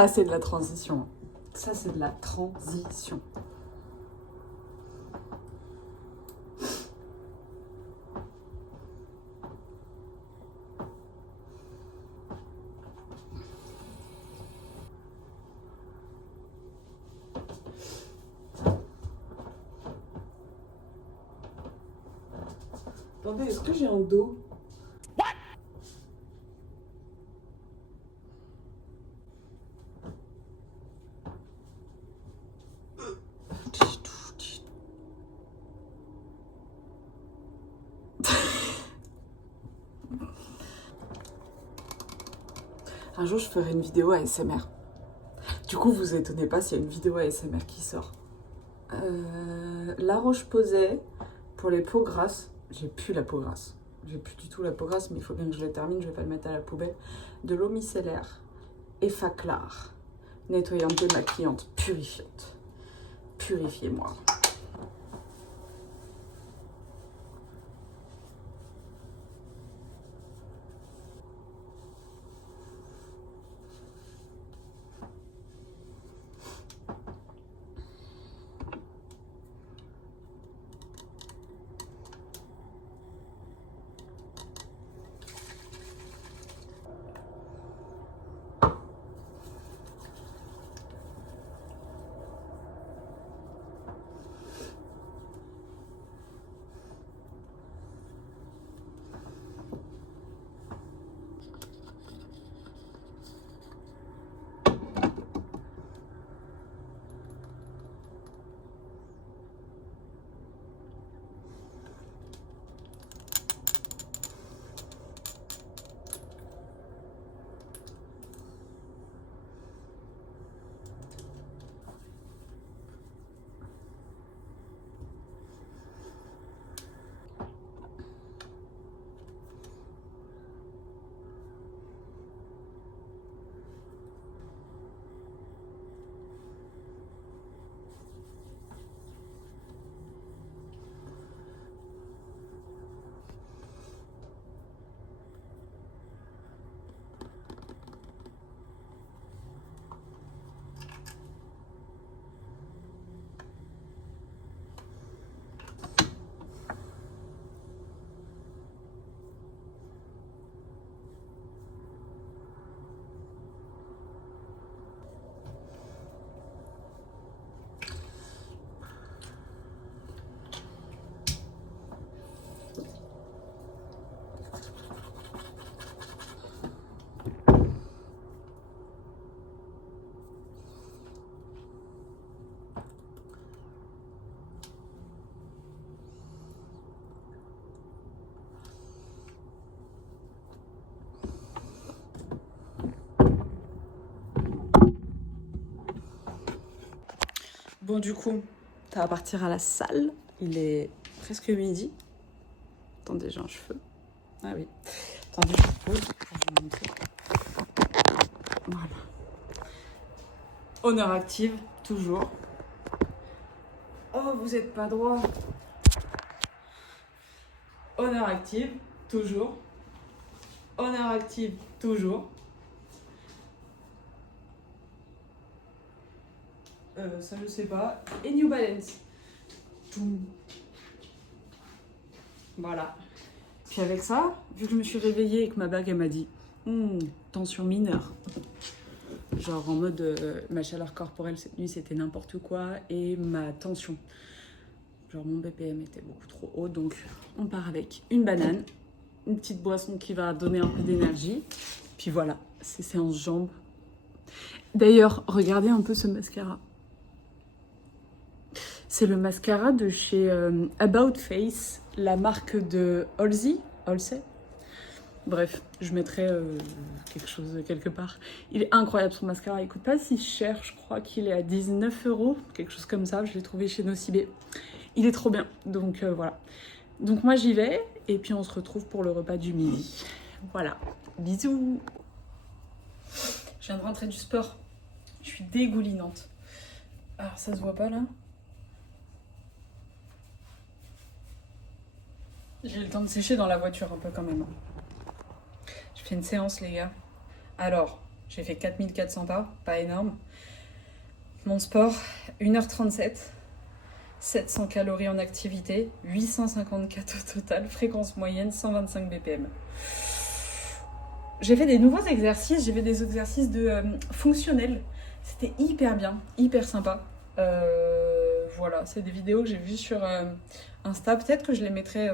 Ça, c'est de la transition. Ça, c'est de la transition. Attendez, est-ce que j'ai un dos? Un jour, je ferai une vidéo ASMR. Du coup, vous étonnez pas s'il y a une vidéo ASMR qui sort. La Roche-Posay, pour les peaux grasses, j'ai plus la peau grasse. J'ai plus du tout la peau grasse, mais il faut bien que je la termine, je vais pas le mettre à la poubelle. De l'eau micellaire, Effaclar, nettoyante démaquillante, purifiante. Purifiez-moi. Bon, du coup, ça va partir à la salle. Il est presque midi. Attendez, j'ai un cheveu. Ah oui. Attendez, je pose. Je vais vous montrer. Voilà. Honneur active, toujours. Oh, vous êtes pas droit. Honneur active, toujours. Honneur active, toujours. Ça je sais pas. Et New Balance. Tout. Voilà. Puis avec ça, vu que je me suis réveillée et que ma bague elle m'a dit tension mineure. Genre en mode ma chaleur corporelle cette nuit c'était n'importe quoi et ma tension. Genre mon BPM était beaucoup trop haut, donc on part avec une banane, une petite boisson qui va donner un peu d'énergie. Puis voilà, c'est séance jambes. D'ailleurs, regardez un peu ce mascara. C'est le mascara de chez About Face, la marque de Halsey. Bref, je mettrai quelque chose quelque part. Il est incroyable son mascara, il coûte pas si cher, je crois qu'il est à 19 €, quelque chose comme ça, je l'ai trouvé chez Nocibé. Il est trop bien, donc voilà. Donc moi j'y vais, et puis on se retrouve pour le repas du midi. Voilà, bisous. Je viens de rentrer du sport, je suis dégoulinante. Alors ça se voit pas là? J'ai eu le temps de sécher dans la voiture un peu quand même. Je fais une séance les gars. Alors, J'ai fait 4400 pas énorme. Mon sport, 1h37, 700 calories en activité, 854 au total, fréquence moyenne 125 BPM. J'ai fait des nouveaux exercices, j'ai fait des exercices fonctionnels. C'était hyper bien, hyper sympa. Voilà, c'est des vidéos que j'ai vues sur Insta. Peut-être que je les mettrai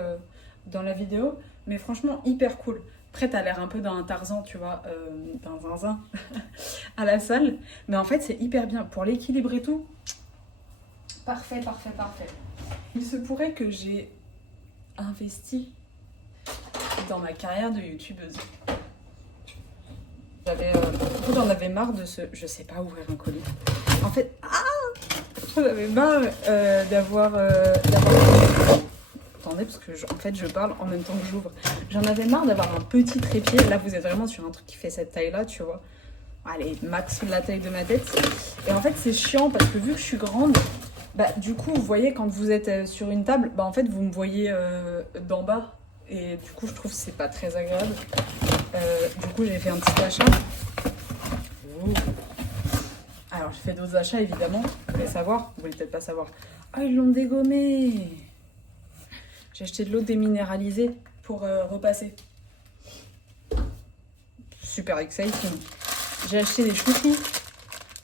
dans la vidéo, mais franchement, hyper cool. Après, t'as l'air un peu d'un Tarzan, tu vois, d'un zinzin à la salle. Mais en fait, c'est hyper bien. Pour l'équilibre et tout, parfait, parfait, parfait. Il se pourrait que j'ai investi dans ma carrière de youtubeuse. J'en avais marre de ce... Je sais pas ouvrir un colis. En fait... J'en avais marre d'avoir... Attendez, parce que en fait, je parle en même temps que j'ouvre. J'en avais marre d'avoir un petit trépied. Là, vous êtes vraiment sur un truc qui fait cette taille-là, tu vois. Allez, max la taille de ma tête. Et en fait, c'est chiant parce que vu que je suis grande, bah, du coup, vous voyez, quand vous êtes sur une table, bah, en fait, vous me voyez d'en bas. Et du coup, je trouve que c'est pas très agréable. Du coup, j'ai fait un petit achat. Ouh. Alors, j'ai fait d'autres achats, évidemment. Vous voulez savoir? Vous voulez peut-être pas savoir. Ah, ils l'ont dégommé! J'ai acheté de l'eau déminéralisée pour repasser. Super exciting. J'ai acheté des chouchous.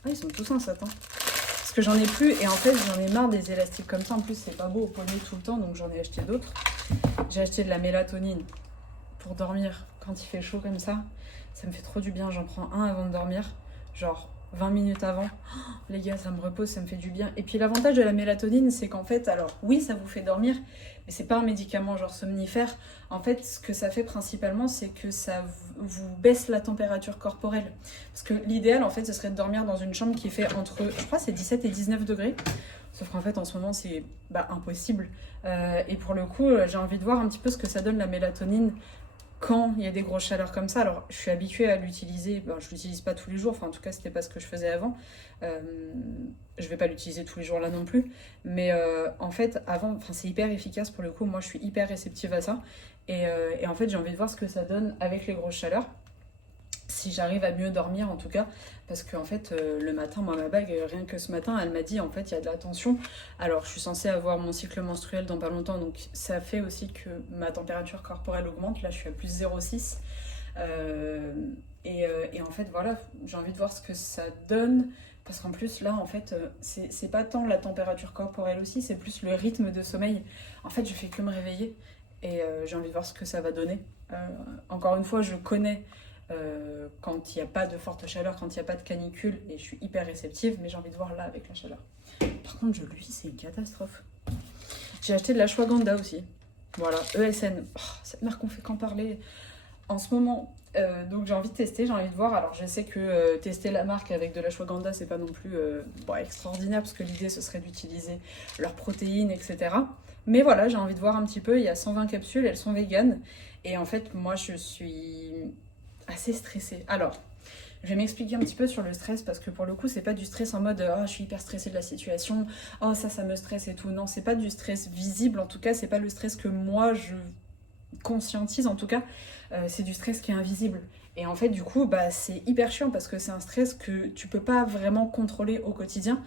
Ah, ils sont tous en satin. Parce que j'en ai plus et en fait, j'en ai marre des élastiques comme ça. En plus, c'est pas beau au poignet tout le temps, donc j'en ai acheté d'autres. J'ai acheté de la mélatonine pour dormir quand il fait chaud comme ça. Ça me fait trop du bien. J'en prends un avant de dormir. Genre 20 minutes avant. Oh, les gars, ça me repose, ça me fait du bien. Et puis l'avantage de la mélatonine, c'est qu'en fait, alors oui, ça vous fait dormir, mais c'est pas un médicament genre somnifère. En fait, ce que ça fait principalement, c'est que ça vous baisse la température corporelle. Parce que l'idéal, en fait, ce serait de dormir dans une chambre qui fait entre, je crois, c'est 17 et 19 degrés. Sauf qu'en fait, en ce moment, c'est impossible. Et pour le coup, j'ai envie de voir un petit peu ce que ça donne la mélatonine quand il y a des grosses chaleurs comme ça. Alors, je suis habituée à l'utiliser. Ben, je l'utilise pas tous les jours. Enfin, en tout cas, c'était pas ce que je faisais avant. Je vais pas l'utiliser tous les jours là non plus. Mais en fait, avant, c'est hyper efficace pour le coup. Moi, je suis hyper réceptive à ça. Et en fait, j'ai envie de voir ce que ça donne avec les grosses chaleurs. Si j'arrive à mieux dormir en tout cas, parce qu'en fait le matin, moi ma bague, rien que ce matin, elle m'a dit en fait il y a de la tension. Alors je suis censée avoir mon cycle menstruel dans pas longtemps, donc ça fait aussi que ma température corporelle augmente. Là je suis à plus 0,6 et en fait voilà, j'ai envie de voir ce que ça donne. Parce qu'en plus là en fait c'est pas tant la température corporelle aussi, c'est plus le rythme de sommeil. En fait je fais que me réveiller et j'ai envie de voir ce que ça va donner. Encore une fois, je connais quand il n'y a pas de forte chaleur, quand il n'y a pas de canicule, et je suis hyper réceptive, mais j'ai envie de voir là avec la chaleur. Par contre, je lui, c'est une catastrophe. J'ai acheté de l'ashwagandha aussi. Voilà, ESN. Oh, cette marque, on fait qu'en parler en ce moment. Donc j'ai envie de tester, j'ai envie de voir. Alors je sais que tester la marque avec de l'ashwagandha, c'est pas non plus extraordinaire, parce que l'idée ce serait d'utiliser leurs protéines, etc. Mais voilà, j'ai envie de voir un petit peu. Il y a 120 capsules, elles sont véganes. Et en fait, moi je suis assez stressée. Alors, je vais m'expliquer un petit peu sur le stress, parce que pour le coup, c'est pas du stress en mode oh, je suis hyper stressée de la situation, oh ça me stresse et tout. Non, c'est pas du stress visible, en tout cas, c'est pas le stress que moi je conscientise, en tout cas, c'est du stress qui est invisible. Et en fait, du coup, c'est hyper chiant parce que c'est un stress que tu peux pas vraiment contrôler au quotidien,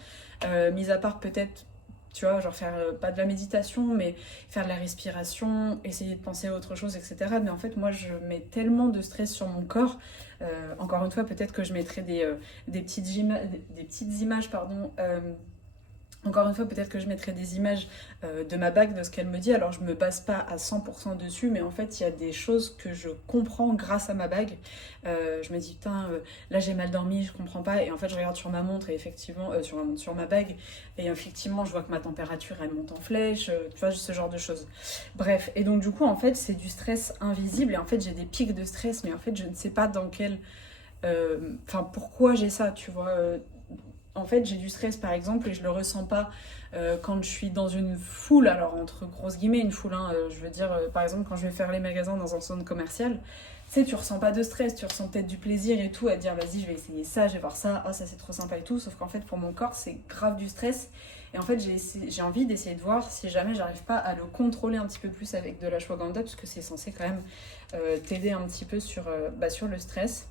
mis à part peut-être. Tu vois, genre faire pas de la méditation, mais faire de la respiration, essayer de penser à autre chose, etc. Mais en fait, moi, je mets tellement de stress sur mon corps. Encore une fois, peut-être que je mettrai des petites images, pardon. Encore une fois, peut-être que je mettrai des images de ma bague, de ce qu'elle me dit. Alors, je me base pas à 100% dessus, mais en fait, il y a des choses que je comprends grâce à ma bague. Je me dis, putain, là j'ai mal dormi, je comprends pas. Et en fait, je regarde sur ma montre et effectivement, sur ma bague, et effectivement, je vois que ma température, elle monte en flèche, tu vois, ce genre de choses. Bref, et donc du coup, en fait, c'est du stress invisible. Et en fait, j'ai des pics de stress, mais en fait, je ne sais pas dans quel... pourquoi j'ai ça, tu vois en fait, j'ai du stress par exemple et je le ressens pas quand je suis dans une foule, alors entre grosses guillemets, une foule, hein, je veux dire, par exemple, quand je vais faire les magasins dans un centre commercial, tu sais, tu ressens pas de stress, tu ressens peut-être du plaisir et tout, à te dire vas-y, je vais essayer ça, je vais voir ça, ah ça c'est trop sympa et tout, sauf qu'en fait, pour mon corps, c'est grave du stress. Et en fait, j'ai envie d'essayer de voir si jamais j'arrive pas à le contrôler un petit peu plus avec de l'ashwagandha, parce que c'est censé quand même t'aider un petit peu sur le stress.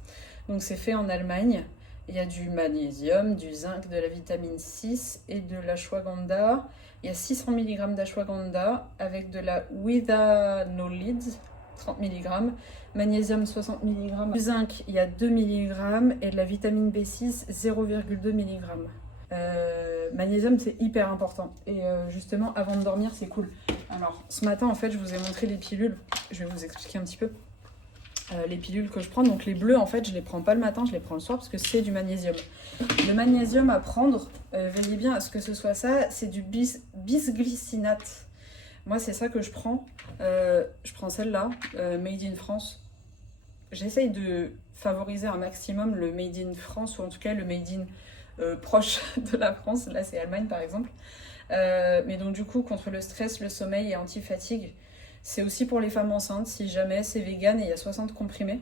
Donc c'est fait en Allemagne. Il y a du magnésium, du zinc, de la vitamine 6 et de l'ashwagandha. Il y a 600 mg d'ashwagandha avec de la withanolide, 30 mg. Magnésium, 60 mg. Du zinc, il y a 2 mg. Et de la vitamine B6, 0,2 mg. Magnésium, c'est hyper important. Et justement, avant de dormir, c'est cool. Alors, ce matin, en fait, je vous ai montré les pilules. Je vais vous expliquer un petit peu. Les pilules que je prends, donc les bleus en fait je les prends pas le matin, je les prends le soir parce que c'est du magnésium. Le magnésium à prendre, veillez bien à ce que ce soit ça, c'est du bisglycinate. Moi c'est ça que je prends. Je prends celle-là, Made in France. J'essaye de favoriser un maximum le Made in France, ou en tout cas le Made in proche de la France. Là c'est Allemagne par exemple. Mais donc du coup contre le stress, le sommeil et anti-fatigue. C'est aussi pour les femmes enceintes, si jamais c'est vegan, et il y a 60 comprimés.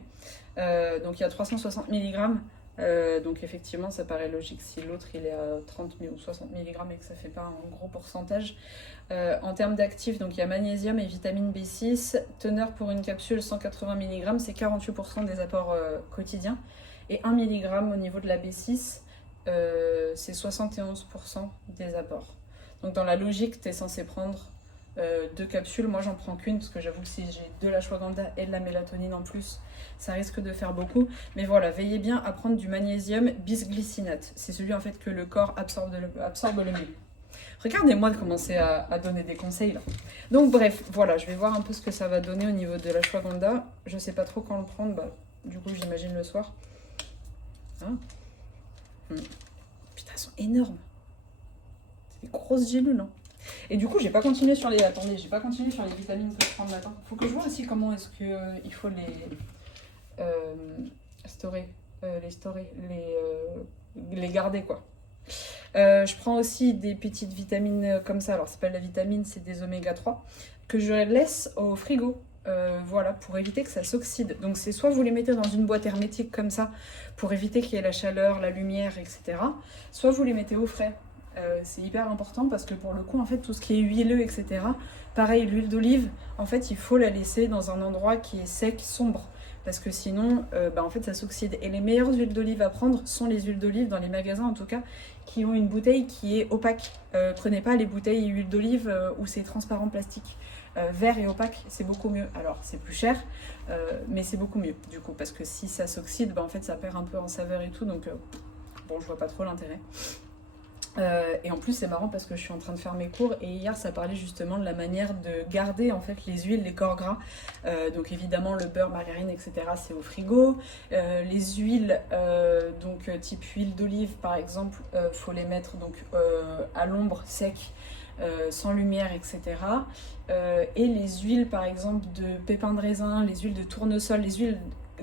Donc il y a 360 mg. Donc effectivement, ça paraît logique si l'autre il est à 30 ou 60 mg et que ça fait pas un gros pourcentage. En termes d'actifs, donc il y a magnésium et vitamine B6. Teneur pour une capsule 180 mg, c'est 48% des apports quotidiens. Et 1 mg au niveau de la B6, c'est 71% des apports. Donc dans la logique, tu es censé prendre 2 capsules. Moi j'en prends qu'une parce que j'avoue que si j'ai de l'ashwagandha et de la mélatonine en plus, ça risque de faire beaucoup. Mais voilà, veillez bien à prendre du magnésium bisglycinate. C'est celui en fait que le corps absorbe le mieux. Regardez-moi de commencer à donner des conseils là. Donc bref, voilà, je vais voir un peu ce que ça va donner au niveau de l'ashwagandha. Je sais pas trop quand le prendre, bah, du coup j'imagine le soir. Hein Putain, elles sont énormes. C'est des grosses gélules, hein. Et du coup, j'ai pas continué sur les. Attendez, j'ai pas continué sur les vitamines que je prends le matin. Faut que je vois aussi comment est-ce que il faut les garder quoi. Je prends aussi des petites vitamines comme ça. Alors c'est pas de la vitamine, c'est des oméga 3 que je laisse au frigo. Voilà, pour éviter que ça s'oxyde. Donc c'est soit vous les mettez dans une boîte hermétique comme ça pour éviter qu'il y ait la chaleur, la lumière, etc. Soit vous les mettez au frais. C'est hyper important parce que pour le coup en fait tout ce qui est huileux, etc. Pareil, l'huile d'olive, en fait il faut la laisser dans un endroit qui est sec, sombre, parce que sinon en fait ça s'oxyde. Et les meilleures huiles d'olive à prendre sont les huiles d'olive dans les magasins en tout cas qui ont une bouteille qui est opaque. Prenez pas les bouteilles huile d'olive où c'est transparent plastique. Vert et opaque, c'est beaucoup mieux. Alors c'est plus cher, mais c'est beaucoup mieux du coup, parce que si ça s'oxyde, en fait ça perd un peu en saveur et tout, donc bon, je vois pas trop l'intérêt. Et en plus c'est marrant parce que je suis en train de faire mes cours et hier ça parlait justement de la manière de garder en fait les huiles, les corps gras. Donc évidemment le beurre, margarine, etc. c'est au frigo. Les huiles, donc type huile d'olive par exemple, faut les mettre donc à l'ombre, sec, sans lumière, etc. Et les huiles par exemple de pépins de raisin, les huiles de tournesol, les huiles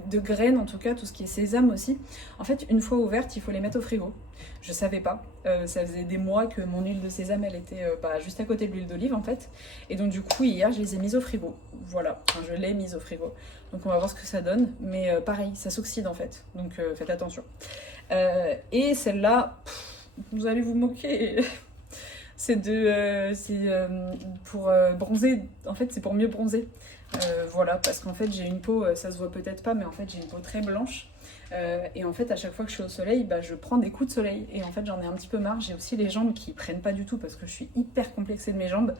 de graines en tout cas, tout ce qui est sésame aussi, en fait une fois ouvertes il faut les mettre au frigo. Je savais pas, ça faisait des mois que mon huile de sésame elle était juste à côté de l'huile d'olive en fait, et donc du coup hier je les ai mises au frigo, voilà, enfin, je l'ai mise au frigo, donc on va voir ce que ça donne, mais pareil ça s'oxyde en fait, donc faites attention. Et celle-là, vous allez vous moquer, c'est pour bronzer, en fait c'est pour mieux bronzer. Voilà, parce qu'en fait j'ai une peau, ça se voit peut-être pas, mais en fait j'ai une peau très blanche. Et en fait à chaque fois que je suis au soleil, je prends des coups de soleil. Et en fait j'en ai un petit peu marre. J'ai aussi les jambes qui prennent pas du tout parce que je suis hyper complexée de mes jambes.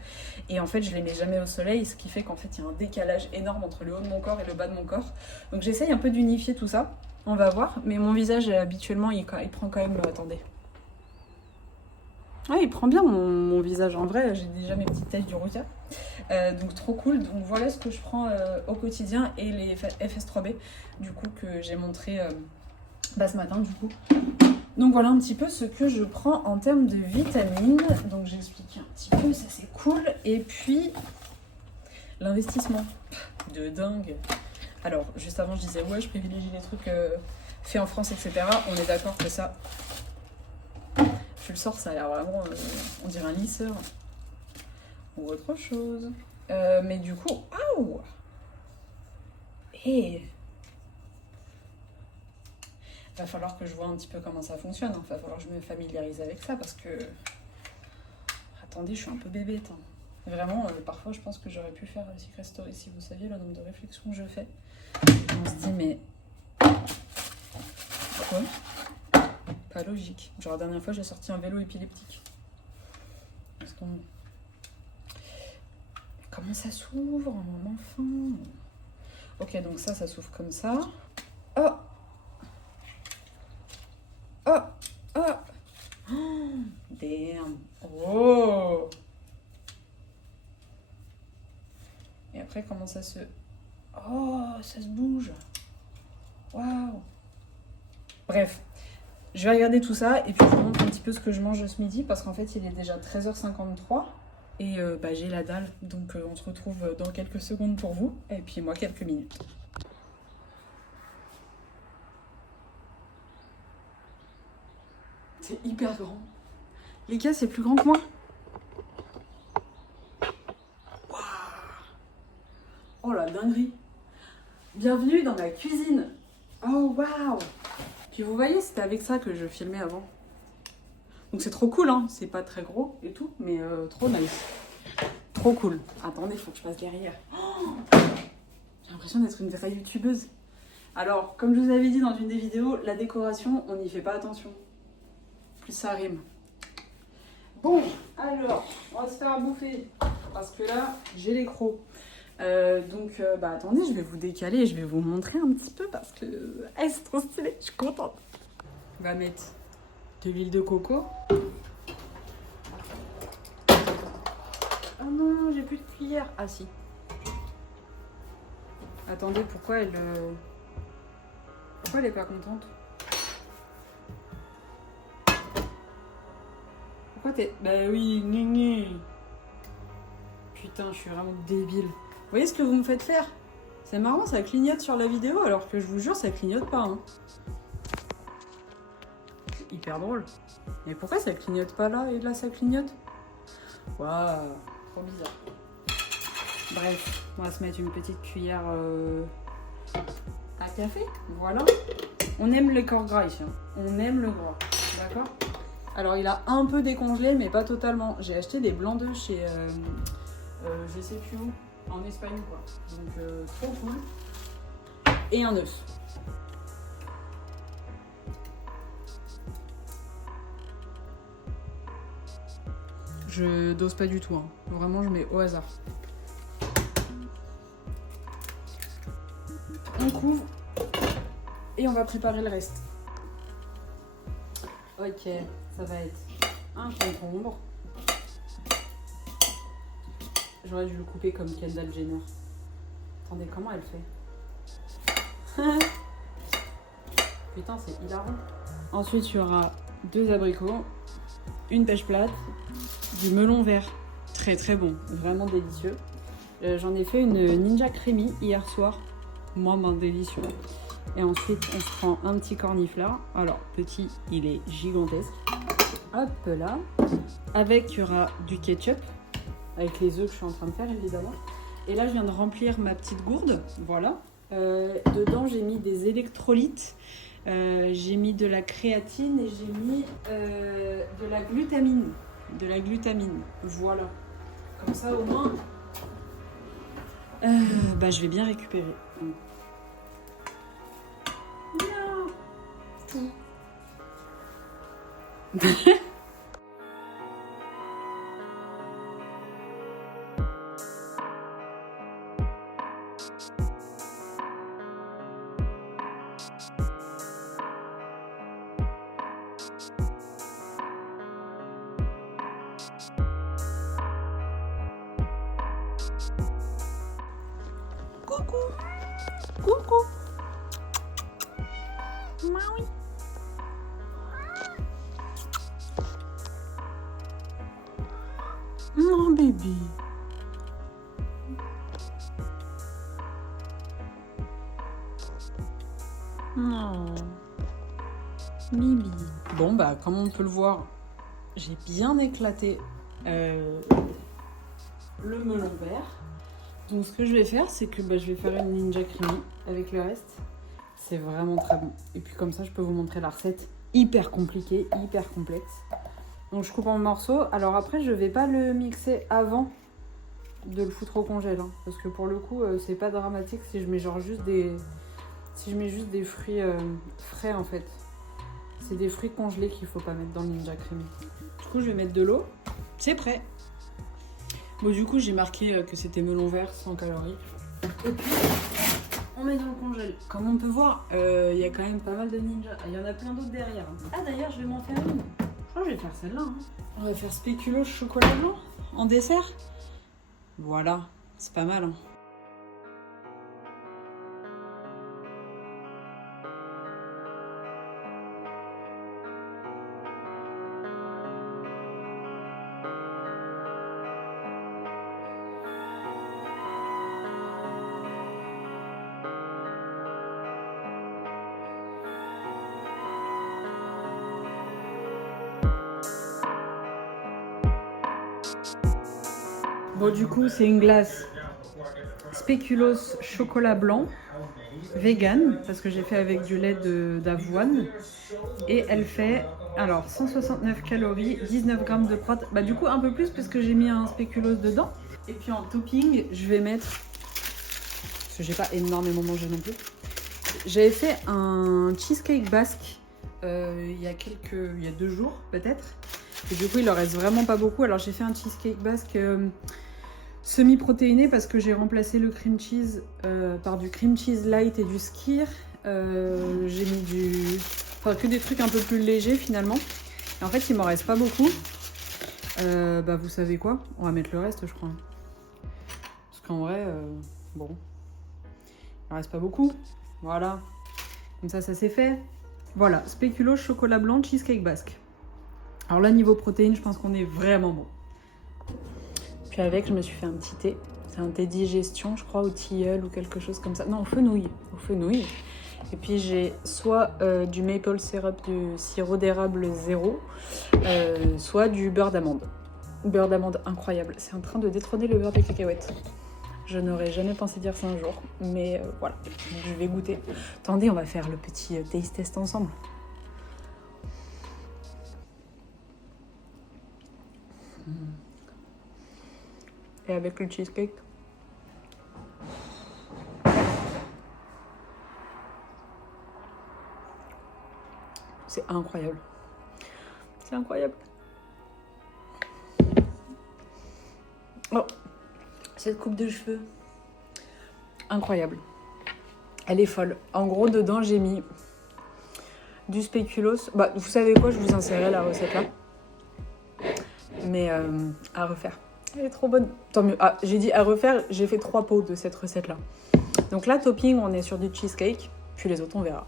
Et en fait je les mets jamais au soleil, ce qui fait qu'en fait il y a un décalage énorme entre le haut de mon corps et le bas de mon corps. Donc j'essaye un peu d'unifier tout ça. On va voir. Mais mon visage habituellement il prend quand même... attendez. Ouais, il prend bien mon visage. En vrai, j'ai déjà mes petites taches du Ruka. Donc trop cool. Donc voilà ce que je prends au quotidien, et les FS3B du coup que j'ai montré ce matin du coup. Donc voilà un petit peu ce que je prends en termes de vitamines. Donc j'explique un petit peu, ça c'est cool. Et puis l'investissement de dingue. Alors juste avant je disais ouais je privilégie les trucs faits en France, etc. On est d'accord que ça... Tu le sors, ça a l'air vraiment, on dirait un lisseur ou autre chose. Mais du coup, waouh! Et va falloir que je vois un petit peu comment ça fonctionne. Va falloir que je me familiarise avec ça parce que... Attendez, je suis un peu bébête. Hein. Vraiment, parfois, je pense que j'aurais pu faire Secret Story si vous saviez le nombre de réflexions que je fais. On se dit, mais quoi. Pas logique. Genre la dernière fois j'ai sorti un vélo épileptique. Parce qu'on... Comment ça s'ouvre? Enfin. Ok, donc ça s'ouvre comme ça. Oh! Oh! Oh! Oh! Damn! Oh! Et après, comment ça se... Oh, ça se bouge! Waouh! Bref, je vais regarder tout ça et puis je vous montre un petit peu ce que je mange ce midi parce qu'en fait, il est déjà 13h53 et j'ai la dalle. Donc, on se retrouve dans quelques secondes pour vous et puis moi, quelques minutes. C'est hyper grand. Les gars, c'est plus grand que moi. Waouh! Oh la dinguerie! Bienvenue dans ma cuisine! Oh waouh! Puis vous voyez, c'était avec ça que je filmais avant. Donc c'est trop cool, hein. C'est pas très gros et tout, mais trop nice. Trop cool. Attendez, il faut que je passe derrière. Oh, j'ai l'impression d'être une vraie youtubeuse. Alors, comme je vous avais dit dans une des vidéos, la décoration, on n'y fait pas attention. Plus ça rime. Bon, alors, on va se faire à bouffer. Parce que là, j'ai les crocs. Attendez, je vais vous décaler et je vais vous montrer un petit peu parce que c'est trop stylé, je suis contente. On va mettre de l'huile de coco. Oh non, j'ai plus de cuillère. Ah si. Attendez, pourquoi elle est pas contente? Pourquoi t'es... Bah oui, gna. Putain, je suis vraiment débile. Vous voyez ce que vous me faites faire? C'est marrant, ça clignote sur la vidéo alors que je vous jure, ça clignote pas. Hein. C'est hyper drôle. Mais pourquoi ça clignote pas là et là ça clignote? Waouh, trop bizarre. Bref, on va se mettre une petite cuillère à café. Voilà. On aime le corps gras ici. Hein. On aime le gras. D'accord? Alors il a un peu décongelé mais pas totalement. J'ai acheté des blancs d'œufs chez je sais plus où, en Espagne quoi. Donc trop cool. Et un œuf. Je dose pas du tout, hein. Vraiment je mets au hasard. On couvre et on va préparer le reste. Ok, ça va être un concombre. J'aurais dû le couper comme Kendall Jenner. Attendez, comment elle fait? Putain, c'est hilarant. Ensuite, il y aura 2 abricots, une pêche plate, du melon vert. Très très bon, vraiment délicieux. J'en ai fait une Ninja Creamy hier soir. Moi, délicieux. Et ensuite, on se prend un petit corniflard. Alors, petit, il est gigantesque. Hop là. Avec, il y aura du ketchup. Avec les œufs que je suis en train de faire, évidemment. Et là, je viens de remplir ma petite gourde. Voilà. Dedans, j'ai mis des électrolytes. J'ai mis de la créatine et j'ai mis de la glutamine. Voilà. Comme ça, au moins, je vais bien récupérer. Non. Coucou. Maui. Mon bébé. Non. Bibi. Bon, comme on peut le voir, j'ai bien éclaté le melon vert. Donc ce que je vais faire, c'est que je vais faire une Ninja Creamy avec le reste. C'est vraiment très bon. Et puis comme ça, je peux vous montrer la recette. Hyper compliquée, hyper complexe. Donc je coupe en morceaux. Alors après, je vais pas le mixer avant de le foutre au congèle. Hein, parce que pour le coup, c'est pas dramatique si je mets juste des fruits frais en fait. C'est des fruits congelés qu'il faut pas mettre dans le Ninja Cream. Du coup, je vais mettre de l'eau. C'est prêt. Bon, du coup, j'ai marqué que c'était melon vert, 100 calories. Et puis, on met dans le congèle. Comme on peut voir, il y a quand même pas mal de ninja. Il y en a plein d'autres derrière. Ah, d'ailleurs, je vais m'en faire une. Je crois que je vais faire celle-là. Hein. On va faire spéculoos chocolat blanc en dessert. Voilà, c'est pas mal. Hein. Bon, du coup, c'est une glace spéculoos chocolat blanc, vegan, parce que j'ai fait avec du lait d'avoine. Et elle fait, alors, 169 calories, 19 grammes de prot. Bah, du coup, un peu plus, parce que j'ai mis un spéculoos dedans. Et puis en topping, je vais mettre, parce que j'ai pas énormément mangé non plus. J'avais fait un cheesecake basque il y a 2 jours, peut-être. Et du coup, il leur reste vraiment pas beaucoup. Alors, j'ai fait un cheesecake basque semi-protéiné parce que j'ai remplacé le cream cheese par du cream cheese light et du skyr. J'ai mis que des trucs un peu plus légers finalement. Et en fait, il m'en reste pas beaucoup. Bah, vous savez quoi? On va mettre le reste, je crois. Parce qu'en vrai, bon, il en reste pas beaucoup. Voilà. Comme ça c'est fait. Voilà, spéculoos chocolat blanc, cheesecake basque. Alors là, niveau protéines, je pense qu'on est vraiment bon. Puis avec, je me suis fait un petit thé. C'est un thé digestion, je crois, au tilleul ou quelque chose comme ça. Non, au fenouil. Et puis j'ai soit du maple syrup, du sirop d'érable zéro, soit du beurre d'amande. Beurre d'amande incroyable. C'est en train de détrôner le beurre de cacahuète. Je n'aurais jamais pensé dire ça un jour, mais voilà. Donc, je vais goûter. Attendez, on va faire le petit taste test ensemble. Et avec le cheesecake. C'est incroyable. C'est incroyable. Oh, cette coupe de cheveux. Incroyable. Elle est folle. En gros, dedans, j'ai mis du spéculoos. Bah, vous savez quoi, je vous insérerai la recette là. Mais à refaire. Elle est trop bonne. Tant mieux. Ah, j'ai dit à refaire, j'ai fait 3 pots de cette recette là. Donc là, topping, on est sur du cheesecake. Puis les autres, on verra.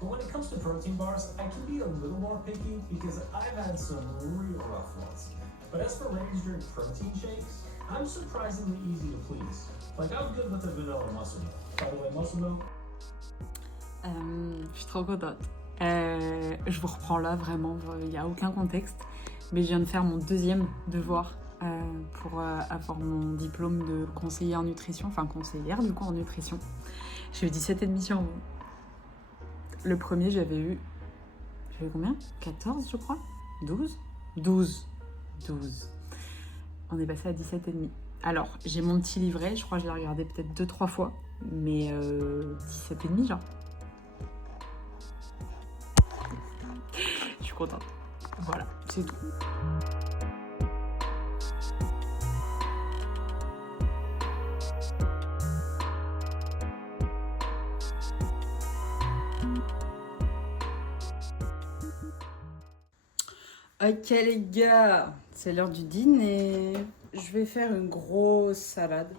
But when it comes to protein bars, I can be a little more picky because I've had some real rough ones. But as for ready-to-drink protein shakes, I'm surprisingly easy to please. Like, I was good with the vanilla muscle milk. By the way, muscle milk. Je suis trop contente. Je vous reprends là, vraiment, il n'y a aucun contexte. Mais je viens de faire mon 2e devoir pour avoir mon diplôme de conseiller en nutrition, enfin conseillère du coup en nutrition. J'ai eu 17,5 sur vous. Le premier, j'avais combien? 14, je crois? 12. On est passé à 17,5. Alors, j'ai mon petit livret, je crois que je l'ai regardé peut-être 2-3 fois, mais 17,5 genre. Je suis contente. Voilà, c'est tout. Ok les gars, c'est l'heure du dîner. Je vais faire une grosse salade.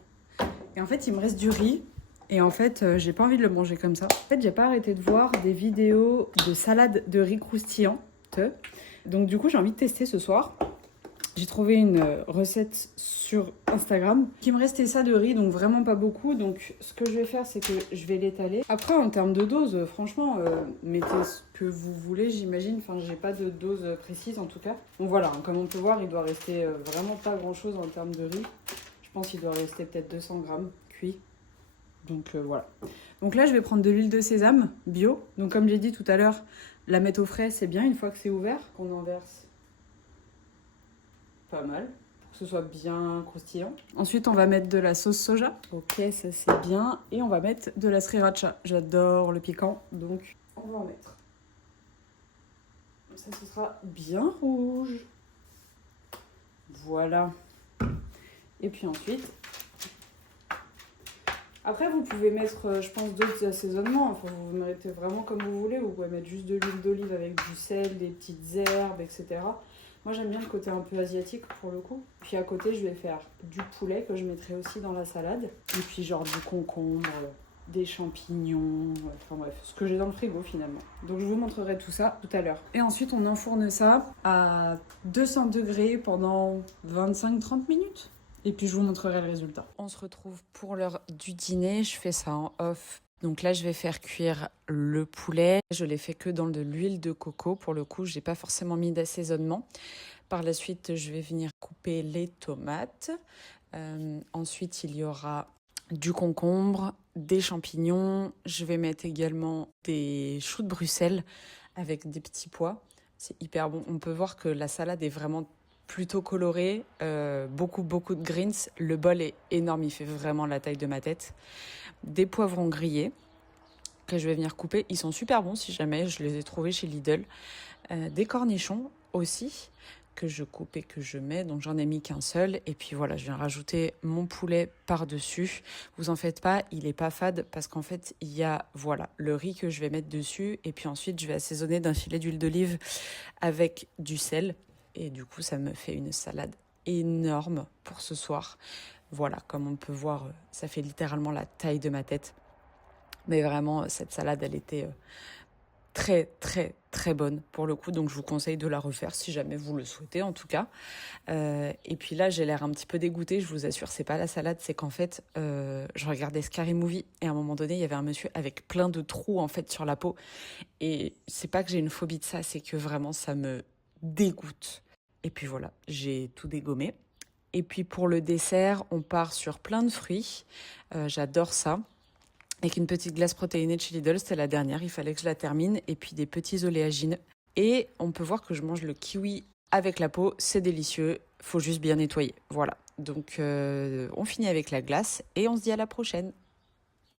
Et en fait, il me reste du riz. Et en fait, j'ai pas envie de le manger comme ça. En fait, j'ai pas arrêté de voir des vidéos de salade de riz croustillante. Donc du coup, j'ai envie de tester ce soir. J'ai trouvé une recette sur Instagram. Il me restait ça de riz, donc vraiment pas beaucoup. Donc ce que je vais faire, c'est que je vais l'étaler. Après, en termes de dose, franchement, mettez ce que vous voulez, j'imagine. Enfin, j'ai pas de dose précise en tout cas. Donc voilà, comme on peut voir, il doit rester vraiment pas grand-chose en termes de riz. Je pense qu'il doit rester peut-être 200 grammes cuit. Donc voilà. Donc là, je vais prendre de l'huile de sésame bio. Donc comme j'ai dit tout à l'heure, la mettre au frais, c'est bien une fois que c'est ouvert, qu'on en verse pas mal pour que ce soit bien croustillant. Ensuite, on va mettre de la sauce soja. Ok, ça c'est bien. Et on va mettre de la sriracha. J'adore le piquant, donc on va en mettre. Ça, ce sera bien rouge. Voilà. Et puis ensuite... Après, vous pouvez mettre, je pense, d'autres assaisonnements. Enfin, vous mettez vraiment comme vous voulez. Vous pouvez mettre juste de l'huile d'olive avec du sel, des petites herbes, etc. Moi, j'aime bien le côté un peu asiatique pour le coup. Puis à côté, je vais faire du poulet que je mettrai aussi dans la salade. Et puis genre du concombre, des champignons, enfin bref, ce que j'ai dans le frigo finalement. Donc je vous montrerai tout ça tout à l'heure. Et ensuite, on enfourne ça à 200 degrés pendant 25-30 minutes. Et puis je vous montrerai le résultat. On se retrouve pour l'heure du dîner. Je fais ça en off. Donc là, je vais faire cuire le poulet. Je l'ai fait que dans de l'huile de coco. Pour le coup, je n'ai pas forcément mis d'assaisonnement. Par la suite, je vais venir couper les tomates. Ensuite, il y aura du concombre, des champignons. Je vais mettre également des choux de Bruxelles avec des petits pois. C'est hyper bon. On peut voir que la salade est vraiment plutôt coloré, beaucoup de greens. Le bol est énorme, il fait vraiment la taille de ma tête. Des poivrons grillés que je vais venir couper. Ils sont super bons si jamais, je les ai trouvés chez Lidl. Des cornichons aussi que je coupe et que je mets. Donc j'en ai mis qu'un seul. Et puis voilà, je viens rajouter mon poulet par-dessus. Vous en faites pas, il est pas fade parce qu'en fait, il y a voilà le riz que je vais mettre dessus. Et puis ensuite, je vais assaisonner d'un filet d'huile d'olive avec du sel. Et du coup, ça me fait une salade énorme pour ce soir. Voilà, comme on peut voir, ça fait littéralement la taille de ma tête. Mais vraiment, cette salade, elle était très bonne pour le coup. Donc, je vous conseille de la refaire si jamais vous le souhaitez, en tout cas. Et puis là, j'ai l'air un petit peu dégoûtée, je vous assure. C'est pas la salade, c'est qu'en fait, je regardais Scary Movie et à un moment donné, il y avait un monsieur avec plein de trous en fait sur la peau. Et c'est pas que j'ai une phobie de ça, c'est que vraiment, ça me dégoûte. Et puis voilà, j'ai tout dégommé. Et puis pour le dessert, on part sur plein de fruits. J'adore ça. Avec une petite glace protéinée de chez Lidl, c'était la dernière, il fallait que je la termine. Et puis des petits oléagineux. Et on peut voir que je mange le kiwi avec la peau, c'est délicieux. Faut juste bien nettoyer. Voilà, donc on finit avec la glace et on se dit à la prochaine.